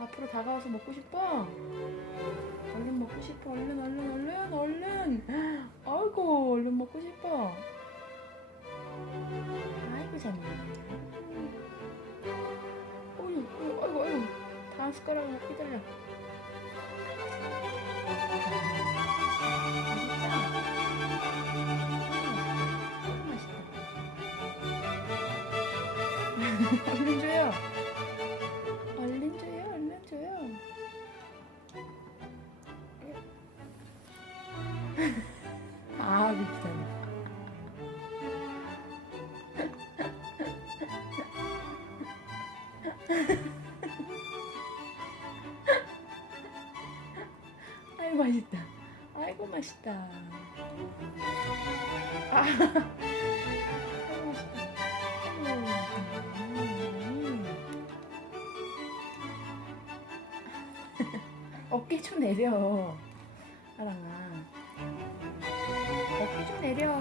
앞으로 다가와서 먹고 싶어? 얼른 먹고 싶어. 얼른 얼른 얼른 얼른. 아이고 얼른 먹고 싶어. 아이고 잘먹네. 어이 아이고 아이고 다음 숟가락 먹고 기다려. 맛있다. 얼른 줘요. 얼른 줘요. 얼른 줘요. 아 비슷하네. 아이고 맛있다. 아이고 맛있다. 아, 아이고 맛있다. 어깨 좀 내려. 아랑아. 어깨 좀 내려.